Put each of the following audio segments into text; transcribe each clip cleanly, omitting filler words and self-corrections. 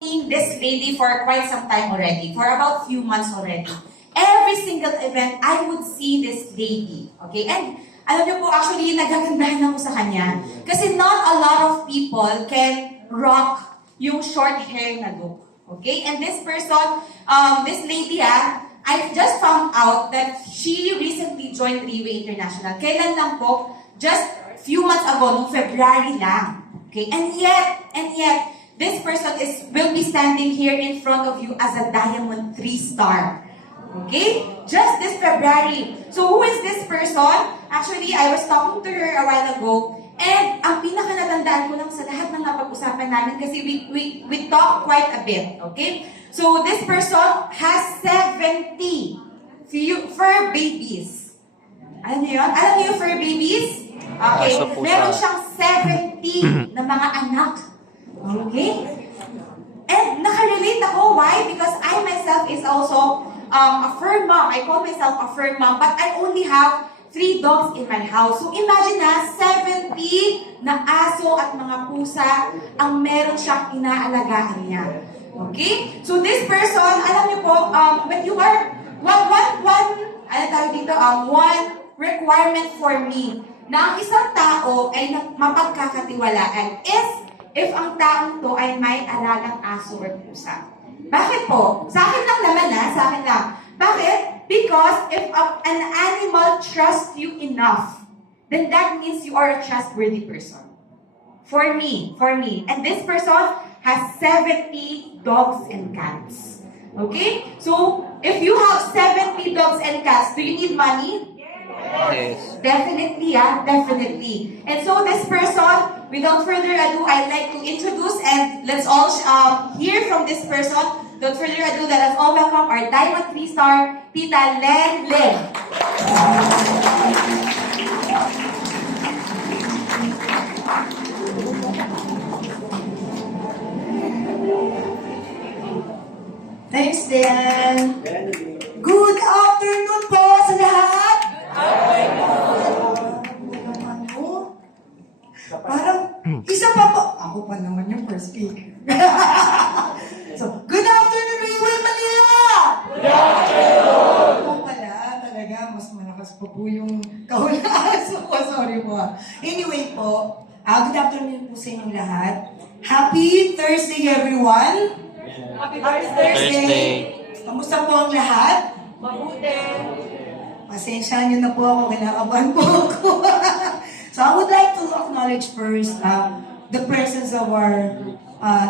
Seeing this lady for quite some time already, for about few months already. Every single event, I would see this lady. Okay? And alam niyo po, actually, nagagandahan ako sa kanya. Kasi not a lot of people can rock yung short hair na look. Okay? And this person, this lady, I just found out that she recently joined Riway International. Kailan lang po? Just few months ago, noong February lang. Okay? And yet, this person will be standing here in front of you as a Diamond 3-star. Okay? Just this February. So who is this person? Actually, I was talking to her a while ago, and ang pinaka-natandaan ko lang sa lahat ng napag-usapan namin kasi we talk quite a bit. Okay? So this person has 70 fur babies. Alam niyo yun? Alam niyo yung fur babies? Okay. Meron siyang 70 na mga anak. Okay? And nakarelate ako. Why? Because I myself is also a fur mom. I call myself a fur mom, but I only have 3 dogs in my house. So imagine 70 na aso at mga pusa ang meron siyang inaalagaan niya. Okay? So this person, alam niyo po, when you are, one requirement for me na ang isang tao ay mapagkakatiwalaan is if ang taong to ay may alagang aso or pusa. Bakit po? Sa akin lang naman sa akin lang. Bakit? Because if an animal trusts you enough, then that means you are a trustworthy person. For me. And this person has 70 dogs and cats. Okay? So, if you have 70 dogs and cats, do you need money? Yes. Definitely, definitely. And so this person, without further ado, I'd like to introduce and let's all hear from this person. Without further ado, let us all welcome our Diamond 3-star, Tita Len Len. Thanks, Dan. Good afternoon po sa lahat. Parang, isa pa po. Ako pa naman yung first speaker. So, good afternoon, Riway Manila! Good afternoon! Ako pala, talaga, mas malakas pa po yung kahulaan. So, sorry po. Anyway po, good afternoon po sa inyong lahat. Happy Thursday, everyone! Happy Thursday! Kamusta po ang lahat? Mabuti! Pasensya nyo na po ako, kinakabahan po ako. So I would like to acknowledge first the presence of our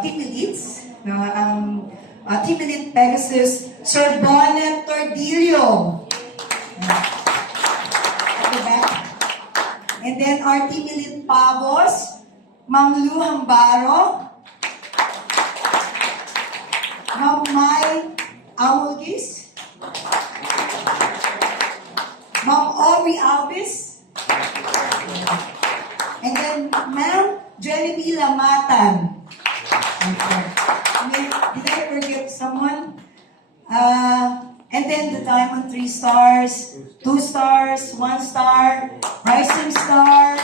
team elites, team elite Pegasus, Sir Bonnet Tordillo. At the back. And then our team elite Pavos, Ma'am Lu Hambaro, Ma'am Mai Amulgis, Ma'am Aubrey Alvis, and then Ma'am Jenny Lamatan. Did I forget someone? And then the Diamond 3 stars, 2 stars, 1 star, Rising Star,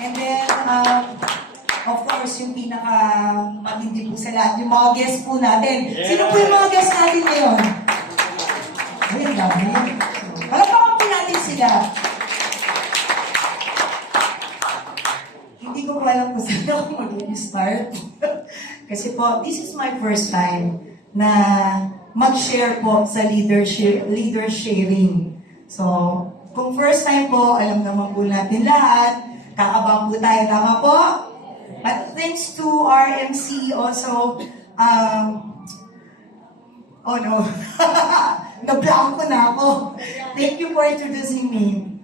and then of course yung pinaka-matindi po sa lahat, yung mga guests po natin. Sino po yung mga guests natin ngayon? Ayun, dami. Palapakaw po natin sila. Hindi ko po alam kung saan ako mag-start. Kasi po, this is my first time na mag-share po sa leader sharing. So, kung first time po, alam naman po natin lahat, kakabang po tayo, tama po? But thanks to our MC also, oh no, na-blank ko na ako. Thank you for introducing me.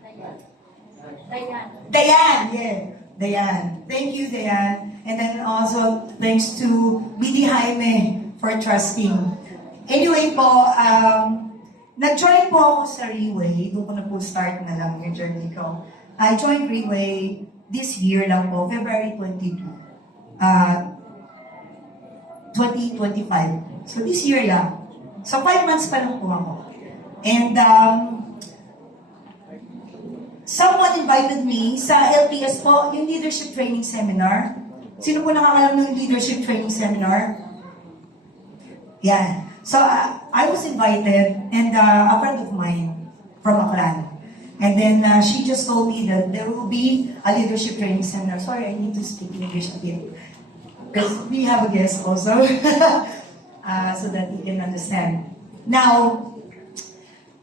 Dayan, yeah. Dayan. Thank you, Dayan. And then also, thanks to BD Jaime for trusting. Anyway po, nag-join po ako sa Riway. Doon ko na po start na lang yung journey ko. I joined Riway this year lang po, February 22, 2025. So this year lang. So 5 months pa lang po ako. And someone invited me sa LPS po, yung leadership training seminar. Sino po nakakalam ng leadership training seminar? Yeah. So I was invited, and a friend of mine from Aklan. And then she just told me that there will be a leadership training seminar. Sorry, I need to speak English a bit. Because we have a guest also. So that you can understand. Now,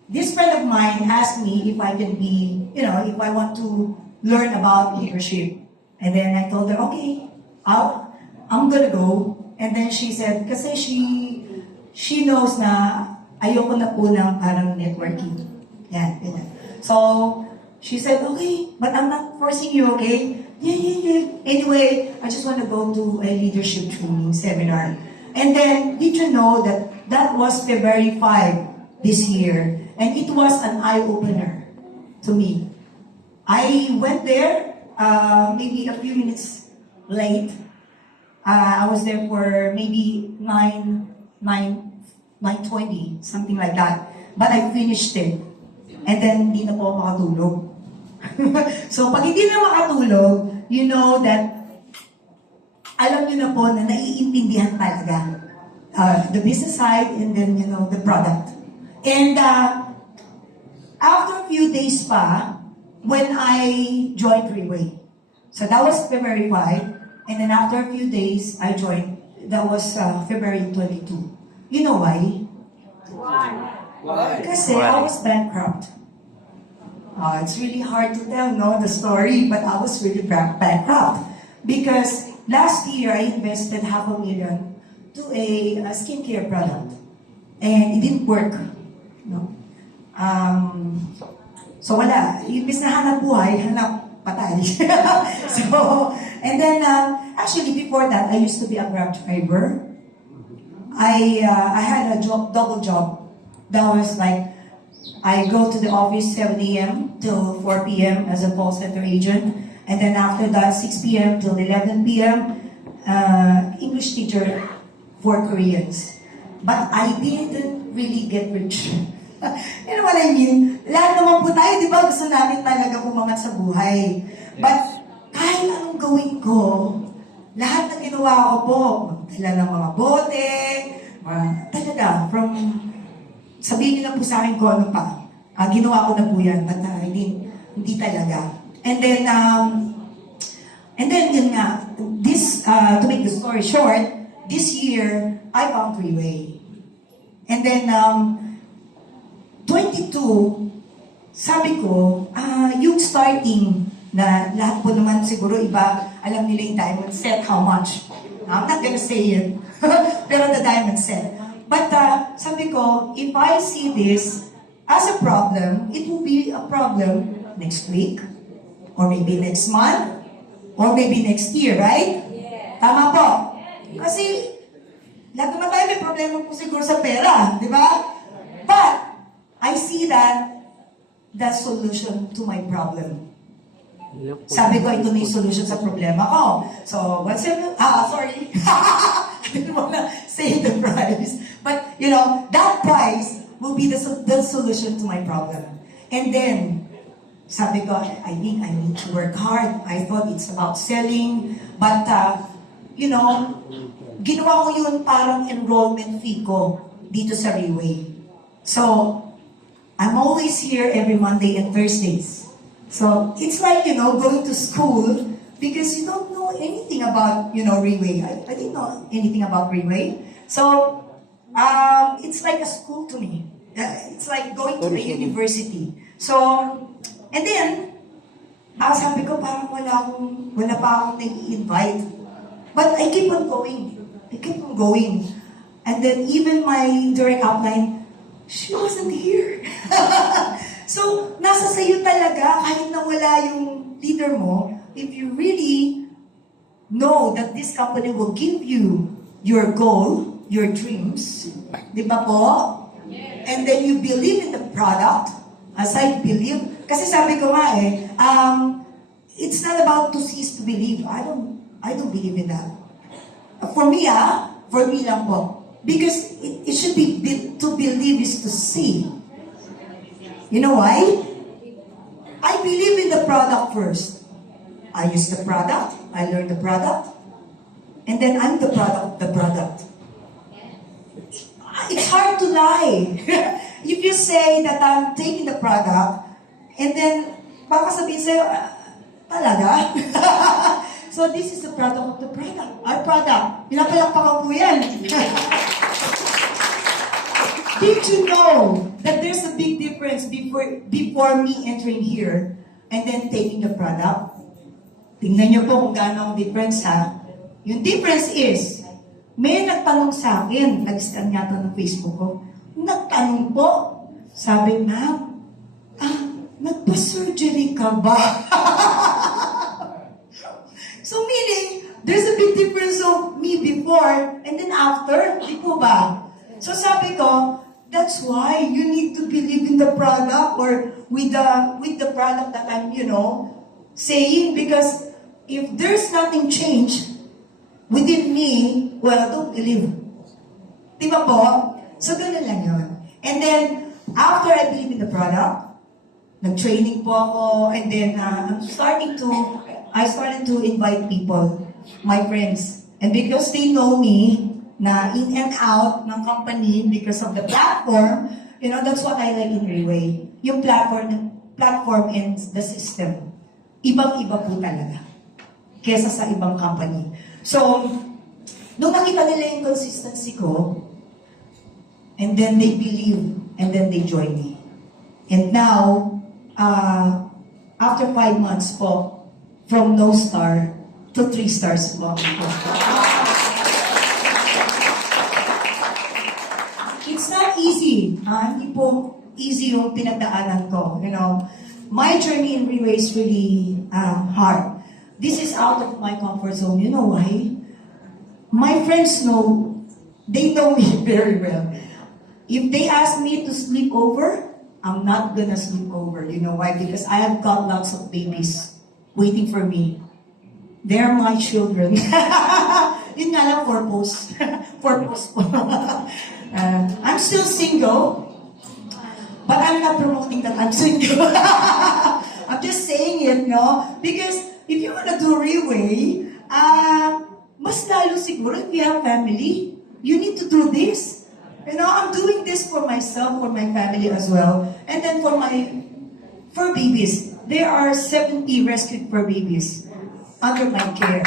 this friend of mine asked me if I can be, if I want to learn about leadership. And then I told her, okay, I'm gonna go. And then she said, kasi she knows na ayoko na po ng parang networking. Yan, ganyan. So, she said, okay, but I'm not forcing you, okay? Yeah. Anyway, I just want to go to a leadership training seminar. And then, did you know that that was February 5 this year? And it was an eye-opener to me. I went there, maybe a few minutes late. I was there for maybe 9:20, something like that. But I finished it. And then, hindi na po ako makatulog. So, pag hindi na makatulog, you know that, alam nyo na po na naiintindihan talaga. The business side and then, the product. And after a few days pa, when I joined Freeway. So, that was February 5. And then after a few days, I joined. That was February 22. You know why? Why? Kasi I was bankrupt. It's really hard to tell, the story, but I was really bankrupt. Because last year, I invested $500,000 to a skincare product. And it didn't work. No? So wala. Ibis na hanap buhay, hanap patay. So, and then, actually before that, I used to be a Grab driver. I had a double job. That was like, I go to the office 7 a.m. till 4 p.m. as a call center agent. And then after that, 6 p.m. till 11 p.m., English teacher for Koreans. But I didn't really get rich. You know what I mean? Lahat naman po tayo, di ba? Gusto namin talaga pumangat sa buhay. But kahit anong gawin ko, lahat na ginawa ko po, magdala ng mga bote, talaga, sabihin nila po sa akin kung ano pa. Ginawa ko na po yan, but hindi talaga. And then yun nga, to make the story short, this year, I found Freeway. And then, 22, sabi ko, yung starting na lahat po naman siguro iba, alam nila yung diamond set, how much. I'm not gonna say it, pero the diamond set. But sabi ko, if I see this as a problem, it will be a problem next week, or maybe next month, or maybe next year, right? Yeah. Tama po. Kasi, lahat naman tayo may problema po siguro sa pera, di ba? But, I see that the solution to my problem. Sabi ko, ito na yung solution sa problema ko. So, what's it? Sorry. I didn't wanna say the price. But, that price will be the solution to my problem. And then, sabi ko, I think I need to work hard. I thought it's about selling. But, ginawa ko yun parang enrollment fee ko dito sa Freeway. So, I'm always here every Monday and Thursdays. So, it's like, going to school because you don't know anything about, Freeway. I didn't know anything about Freeway. So, it's like a school to me. It's like going to a university. So, and then, sabi ko parang wala pa akong nag-invite. But I keep on going. And then even my direct upline, she wasn't here. So, nasa sayo talaga, kahit na wala yung leader mo, if you really know that this company will give you your goal, your dreams, di ba po? And then you believe in the product, as I believe, kasi sabi ko nga it's not about to cease to believe. I don't believe in that. For me lang po. Because it should be, to believe is to see. You know why? I believe in the product first. I use the product, I learn the product, and then I'm the product of the product. it's hard to lie. If you say that I'm taking the product, and then, baka sabihin sa'yo, talaga? So this is the product of the product. Our product. Pinapalakpakan po yan. Did you know that there's a big difference before me entering here and then taking the product? Tingnan niyo po kung gaano ang difference ha. Yung difference is, may nagtanong sa akin, nag-scan nga ito ng Facebook ko, nagtanong po, sabi, ma'am, nagpa-surgery ka ba? So meaning, there's a big difference of me before and then after, di po ba? So sabi ko, that's why you need to believe in the product or with the product that I'm, saying, because if there's nothing changed within me, well, I don't believe. Di ba po? So ganun lang yun. And then, after I believe in the product, nag-training po ako, and then I started to invite people, my friends. And because they know me, na in and out ng company because of the platform, that's what I like in Reway. Yung platform and the system. Ibang-iba po talaga. Kesa sa ibang company. So, nung nakita nila yung consistency ko, and then they believe, and then they join me. And now, after 5 months po, from no star to 3 stars po. It's not easy. Hindi po easy yung pinagdaanan ko. My journey in Reway is really hard. This is out of my comfort zone. You know why? My friends know, they know me very well. If they ask me to sleep over, I'm not gonna sleep over. You know why? Because I have got lots of babies waiting for me. They're my children. Yun nga lang, purpose. Purpose po. I'm still single, but I'm not promoting that I'm single. I'm just saying it, because if you wanna do Reway, mas lalo siguro if you have family, you need to do this. I'm doing this for myself, for my family as well, and then for my fur babies. There are 70 rescued fur babies under my care.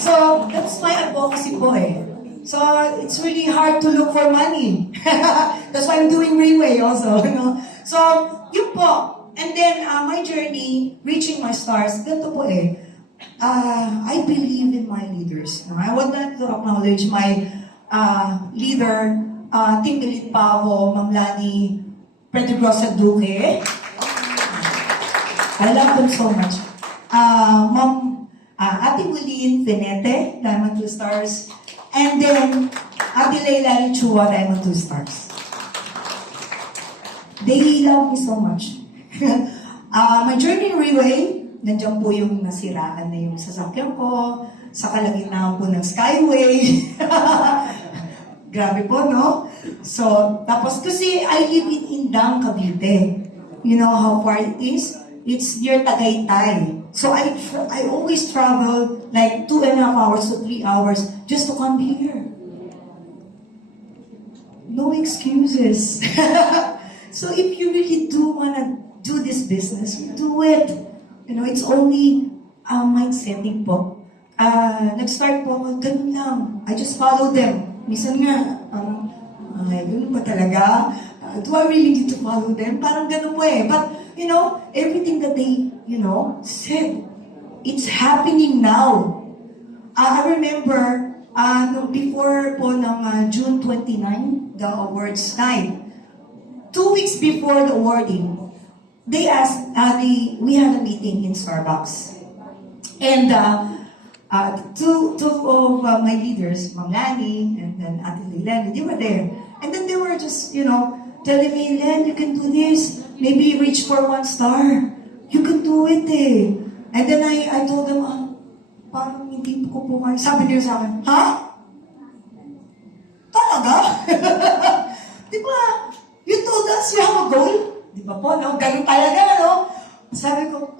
So, that's my advocacy po eh. So, it's really hard to look for money. That's why I'm doing Reway also. So, yun po. And then, my journey, reaching my stars, ganito po eh. I believe in my leaders. I would like to acknowledge my leader, Team Elite Pavo, Ma'am Lani Pedrosa Duque. I love them so much. Ma'am Ate Willeen Venete, Diamond 2 Stars. And then, Ate Leila Chua, Diamond 2 Stars. They love me so much. My journey in Reway, nandiyan po yung nasiraan na yung sasakyan ko, sa kalagitnaan po ng Skyway. Grabe po, no? So, tapos kasi I live in Indang, Cavite. You know how far it is? It's near Tagaytay. So I always travel like 2.5 hours to 3 hours just to come here. No excuses. So if you really do want to do this business, do it. It's only mindsetting po. Nag-start po ako, ganun lang. I just follow them. Minsan nga, ganun ba talaga? Do I really need to follow them? Parang ganun po eh. But, everything that they, said, it's happening now. I remember, before po ng June 29, the awards night, 2 weeks before the awarding, they asked, we had a meeting in Starbucks. And two of my leaders, Ma'am Lani and then Ate Leila, they were there. And then they were just, telling me, Len, you can do this. Maybe reach for 1 star. You can do it eh. And then I told them, parang hindi ko po kayo. Sabi niyo sa akin, ha? Talaga? Di ba? You told us you have a goal? Di ba po, no? Ganun talaga, no? Sabi ko,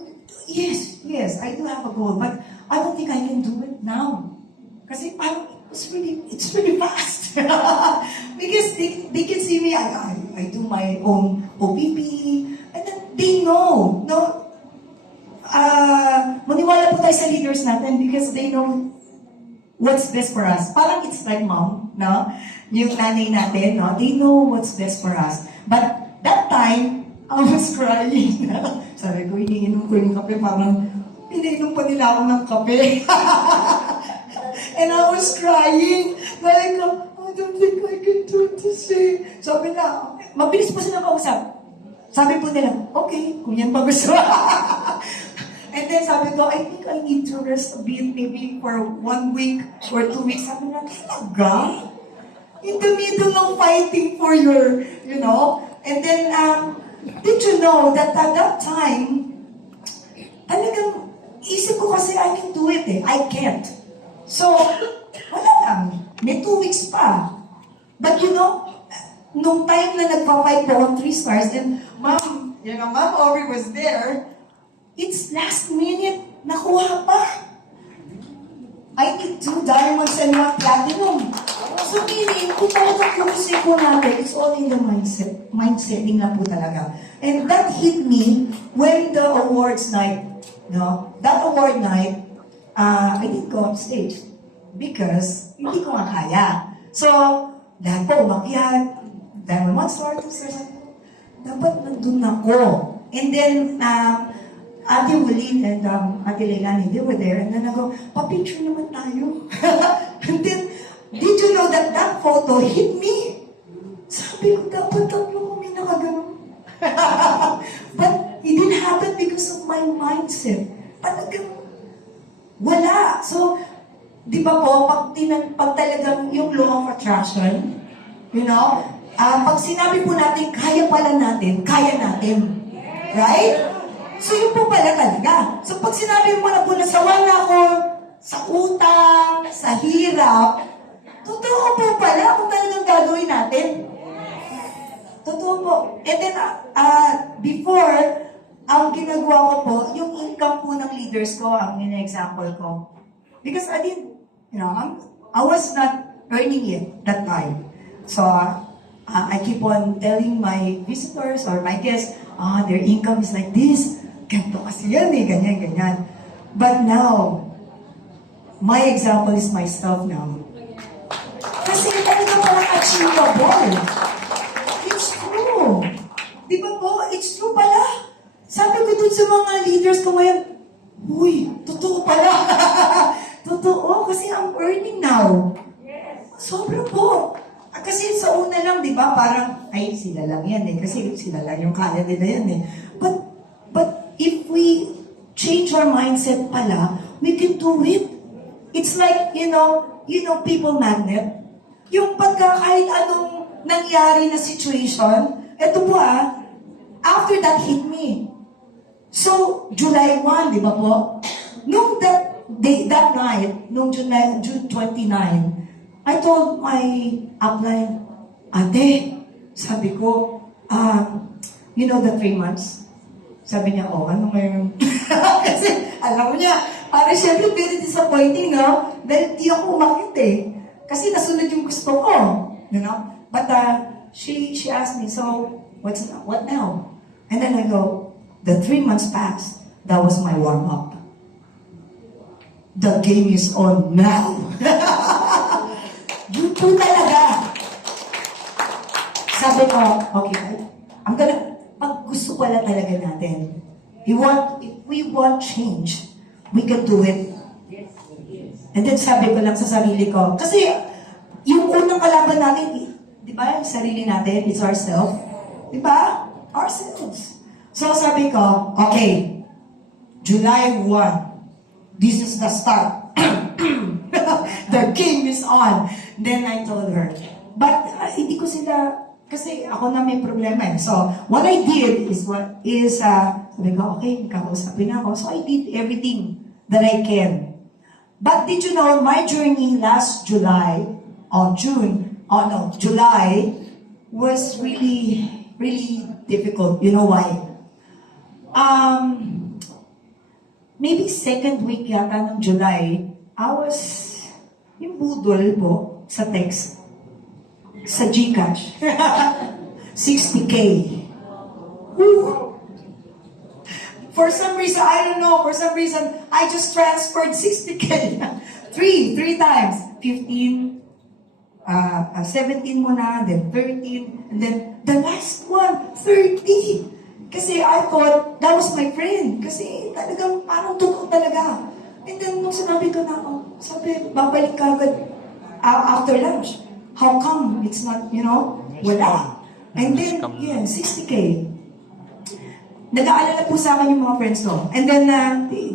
yes, I do have a goal, but I don't think I can do it now. Kasi parang it's really fast. Because they can see me, I do my own OPP, and then they know, no, maniwala po tayo sa leaders natin because they know what's best for us. Parang it's like mom, no? Yung nanay natin, no? They know what's best for us. But that time, I was crying. Sabi ko, iniinom ko yung kape, parang iniinom pa nila ako ng kape. And I was crying. Like, I don't think I can do this eh. Sabi na, mabilis po silang kausap. Sabi po nila, okay, kung yan pa gusto. And then sabi ko, I think I need to rest a bit, maybe for 1 week or 2 weeks. Sabi na, talaga? In the middle of fighting for your, you know? And then, did you know that at that time, talagang isip ko kasi I can do it eh. I can't. So, wala lang. May 2 weeks pa. But you know, nung time na nagpa-fight po on 3 stars, then, Ma'am, you know, Ma'am Aubrey was there. It's last minute. Nakuha pa. I need 2 diamonds and 1 platinum. So meaning, kung talagang focusing po natin, it's all in the mindset. Mindsetting lang po talaga. And that hit me when the awards night, no? That award night, I didn't go on stage because hindi ko nga kaya. So, lahat po umakyat, Diamond 1 star, 2 stars, dapat nandun ako. And then, Ate Walid and Ate Leilani, they were there, and then I go, pa-picture naman tayo. And then, did you know that that photo hit me? Sabi ko, dapat tatlo kami nakaganon. But it didn't happen because of my mindset. Talagang wala. So, di ba po, pag talagang yung law of attraction, you know, pag sinabi po natin, kaya pala natin, kaya natin. Right? So, yun po pala talaga. So, pag sinabi mo na po na sawa na ako sa utang, sa hirap, totoo po pala kung talagang gagawin natin. Totoo po. And then, before, ang ginagawa ko po, yung income po ng leaders ko, ang in-example ko. Because I didn't, you know, I was not earning it that time. So, I keep on telling my visitors or my guests, their income is like this. Ganito kasi yan eh, ganyan, ganyan. But now, my example is myself now. Kasi talaga parang achievable. It's true. Di ba po? It's true pala. Sabi ko dun sa mga leaders ko ngayon, uy, totoo pala. Totoo, kasi I'm earning now. Sobra po. Kasi sa una lang, di ba, parang, ay, sila lang yan eh. Kasi sila lang yung kaya nila yan eh. But if we change our mindset pala, we can do it. It's like, you know, people magnet. Yung pagka kahit anong nangyari na situation, eto po after that hit me. So, July 1, di ba po? Nung that night, nung June 29, I told my upline, ate, sabi ko, you know the 3 months? Sabi niya, ano ngayon? Kasi, alam mo niya, parang syempre very disappointing, no? Dahil di ako umakit eh. Kasi nasunod yung gusto ko, you know? But she asked me, so, what now? And then I go, the 3 months passed. That was my warm-up. The game is on now. Yun po talaga. Sabi ko, okay, pag gusto pala talaga natin, if we want change, we can do it. And then sabi ko lang sa sarili ko, kasi yung unang kalaban natin, di ba, yung sarili natin, it's ourselves. Di ba? Ourselves. So sabi ko, okay, July 1, this is the start. The game is on. Then I told her, but hindi ko sila, kasi ako na may problema eh. So, what I did sabi ko, okay, kakausapin ako. So, I did everything that I can. But did you know, my journey last July, July, was really, really difficult. You know why? Maybe second week yata ng July, I was Yung budol po sa text, sa GCash, 60K. Woo! For some reason, I don't know, for some reason, I just transferred 60K. three times. 15, 17 muna, then 13, and then the last one, 30. Kasi I thought that was my friend. Kasi talagang parang totoo talaga. And then nung sinabi ko na, sabi, babalik ka agad after lunch. How come it's not, wala. And then, 60K. Nag-aalala po sa akin yung mga friends ko. And then,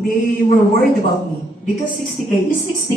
they were worried about me. Because 60K is 60K.